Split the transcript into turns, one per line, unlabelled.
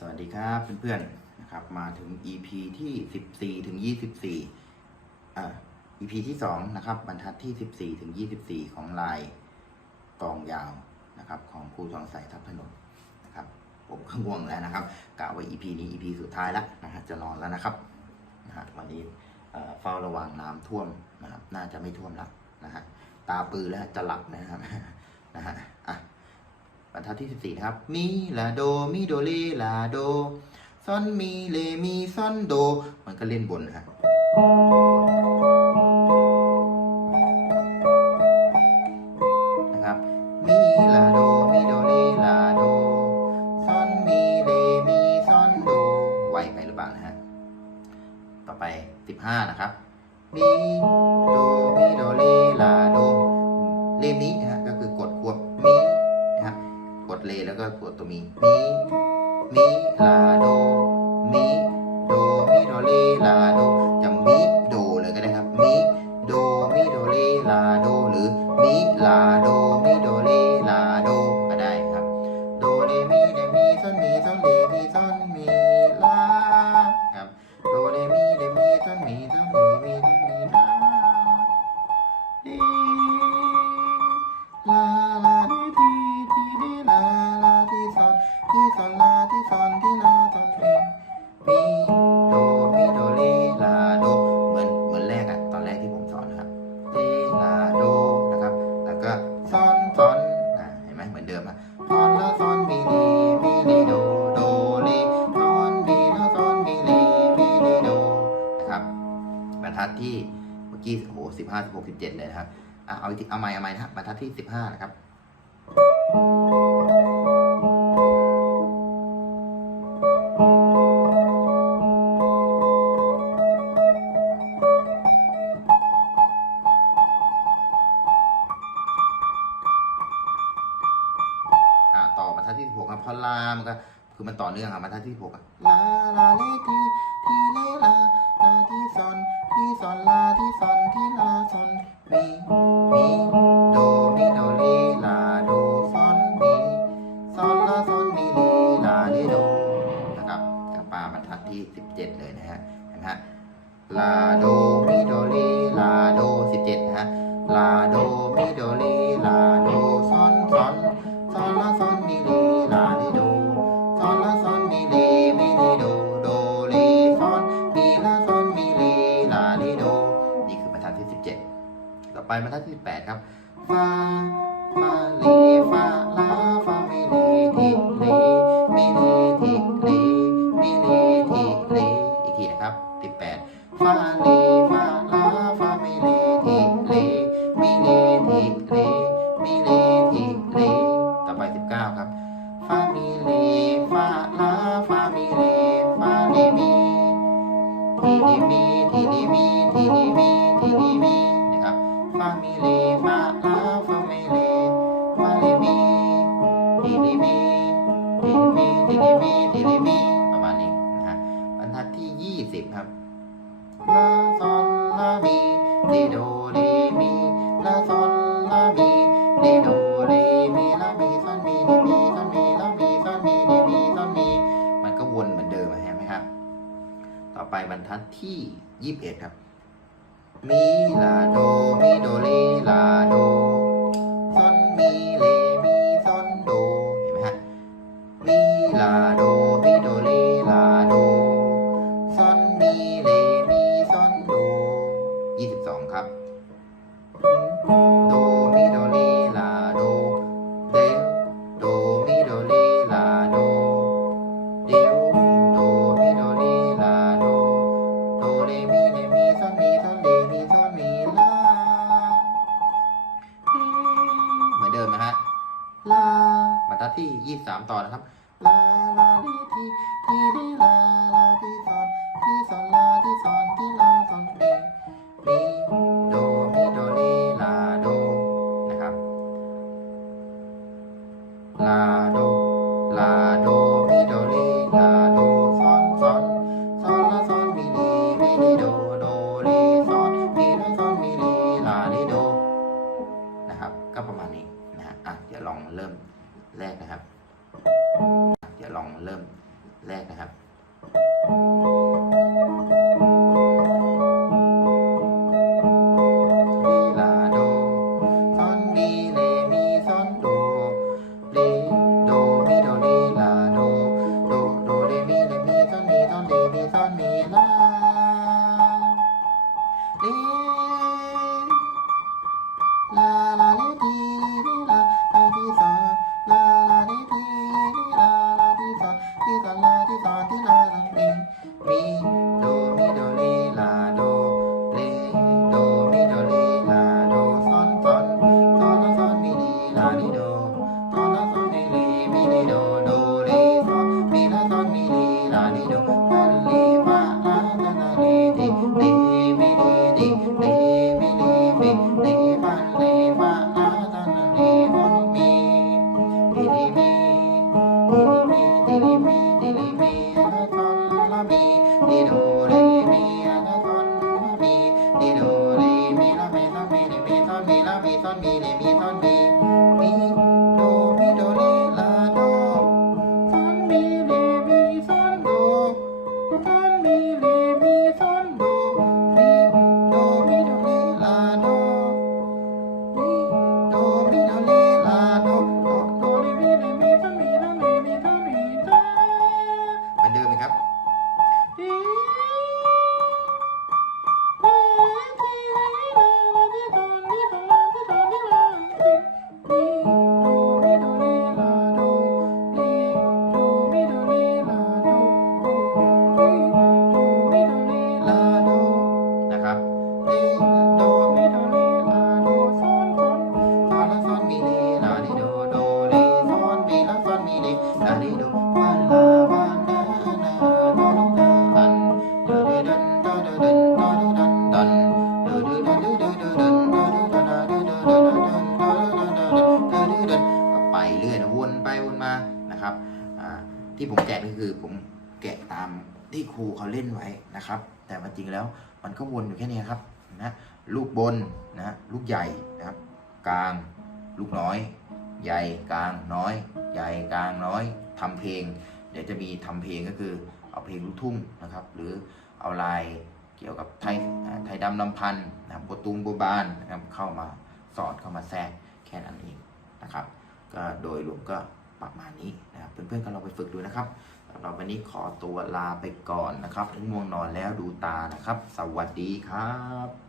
สวัสดีครับเพื่อนๆนะครับ มาถึง EP ที่ 14 ถึง 24อ่า EP ที่2นะครับ บรรทัดที่ 14 ถึง 24 ของลายกองยาวนะครับ ของครูทองใสทัพถนนนะครับ ผมก็ง่วงแล้วนะครับกะว่า EP นี้ EP สุดท้ายแล้วนะฮะจะนอนแล้วนะครับนะฮะวันนี้เฝ้าระวังน้ำท่วมนะครับ น่าจะไม่ท่วมแล้วนะฮะตาปือแล้วจะหลับนะครับนะฮะอะ รรทัดที่ 14 นะครับ มีลาโด มีโดเลลาโดซอนมีเลมีซอนโด มันก็เล่นบนนะฮะนะครับมีลาโดมีโดเลลาโดซอนมีเลมีซอนโดไวไปหรือเปล่านะฮะต่อไป 15 นะครับมีโดมีโดเลลาโดเลมิฮะก็คือกดควบ เลแล้วก็กดตัวมี มี มี ลา โด ที่เมื่อกี้โอ้โหสิบห้าสิบหกสิบเจ็ดเลยนะครับอะเอาอีกทีเอาใหม่เอาใหม่นะครับบรรทัดที่สิบห้านะครับอ่าต่อบรรทัดที่หกครับพอลามันก็คือมันต่อเนื่องครับบรรทัดที่หกอะลาลาเลที ลาโดมีโดเลลาโดสิบเจ็ดฮะลาโดมีโดเลลาโดซอนซอนซอนลาซอนมีเลลาเลโดซอนลาซอนมีเลมีเลโดโดเลซอนมีลาซอนมีเลลาเลโดนี่คือบรรทัดที่สิบเจ็ดต่อไปบรรทัดที่สิบแปดครับฟาฟาลฟาล ประมาณนี้นะฮะบรรทัดที่ 20 ครับ ดีโดเรมีลาซอนลามีเรโดเรมีลามีซอนมีเรมีซอนมีลามีซอนมีเรมีซอนมีมันก็วนเหมือนเดิมอะเห็นไหมครับ ต่อไปบรรทัดที่ยี่สิบเอ็ดครับ มีลาโดมีโดเร โดมีโดเลลาโดเดวโดมีโดเลลาโดเดวโดมีโดเลลาโดโดเลมีเลมีซอนมีซอนเลมีซอนมีลาเหมือนเดิมนะฮะลาบรรทัดที่ยี่สามต่อนะครับลาลาลีทีทีลีลา ก็ประมาณนี้นะฮะอะเดี๋ยวลองเริ่มแรกนะครับเดี๋ยวลองเริ่มแรกนะครับ ไปเรื่อยนะวนไปวนมานะครับที่ผมแกะก็คือผมแกะตามที่ครูเขาเล่นไว้นะครับ แต่ว่าจริงแล้วมันก็วนอยู่แค่นี้ครับนะลูกบนนะลูกใหญ่นะครับ กลาง ลูกน้อย ใหญ่กลางน้อย ใหญ่กลางน้อยทำเพลง เดี๋ยวจะมีทำเพลงก็คือเอาเพลงลูกทุ่งนะครับ หรือเอาลายเกี่ยวกับไทยไทยดำลำพันธ์นะครับโบตุงโบบานนะครับเข้ามาสอดเข้ามาแทรกแค่นั้นเองนะครับ ก็โดยรวมก็ประมาณนี้นะครับเพื่อนๆก็ลองไปฝึกดูนะครับสำหรับวันนี้ขอตัวลาไปก่อนนะครับถึงม่วงนอนแล้วดูตานะครับ สวัสดีครับ